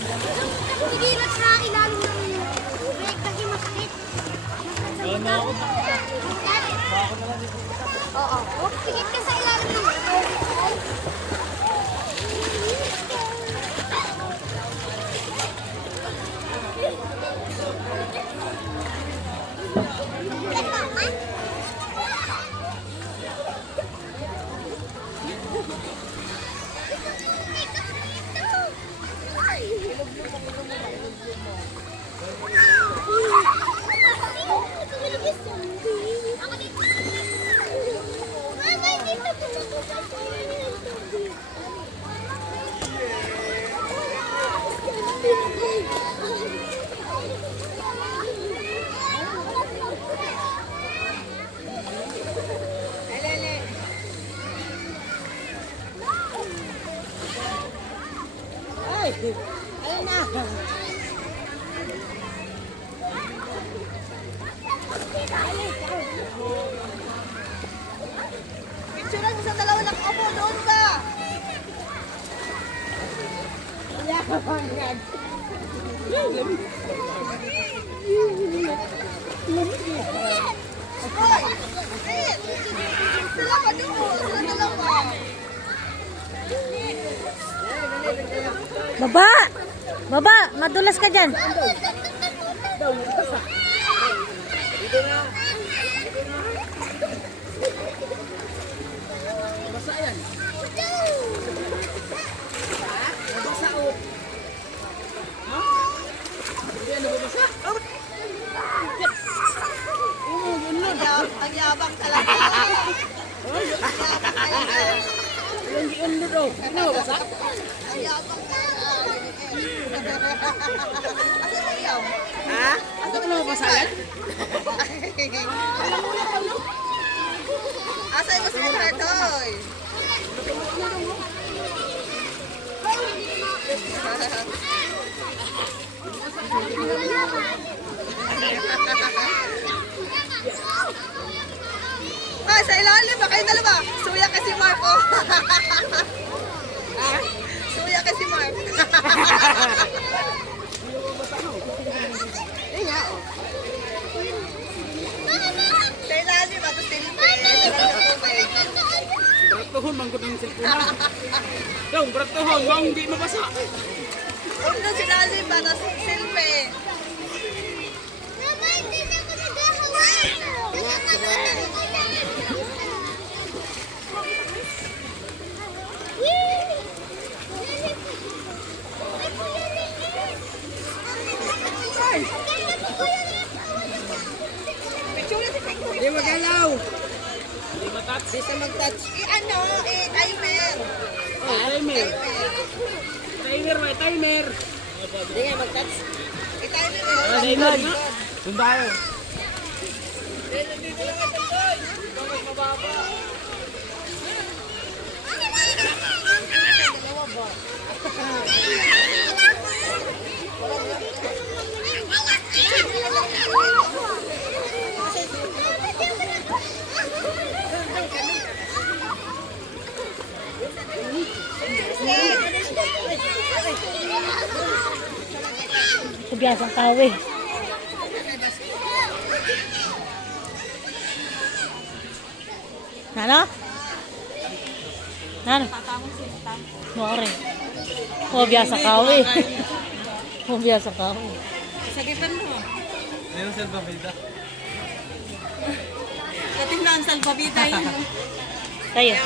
Higilat sa ilalim ng break kasi masakit. Oo. Higit ka sa ilalim ng break. Ayun na. Picturean mo sa dalawa ng opo, doon ka. Yan. Hoy! Sila ka doon. Sila dalawa. Baba! Baba! Madulas ka dyan. Basa yan. Basa o. Ha? Hindi ano basa? Ang yabang talaga. Ang yabang talaga. Ano basa? Ang yabang talaga. Asa na yaw? Ha? Asa na mo basa yan? Asa yung gusto mo Hartoy? Ay, sa ilalim ba? Kayo dalawa. Suya kasi Mark, oh. Suya kasi Mark. Ay nga, oh. Sa ilalim, ato silipin. Beratuhon man gud ang cellphone. Daw, beratuhon, wang di mabasa. Huwag na sa ilalim, ato silipin. Di magalaw. Di matouch. Di sa mag-touch. Ano, timer. Oh, timer. Timer, may timer. Di nga mag-touch. I-timer mo. Timer nga. Doon tayo. Kubyasang kawi. Nano? Nano? Mori. Kubyasang kawi. Kubyasang kawi. Sagitan mo. Ayun, salbabida. Kating lang salbabida yun. Tayo.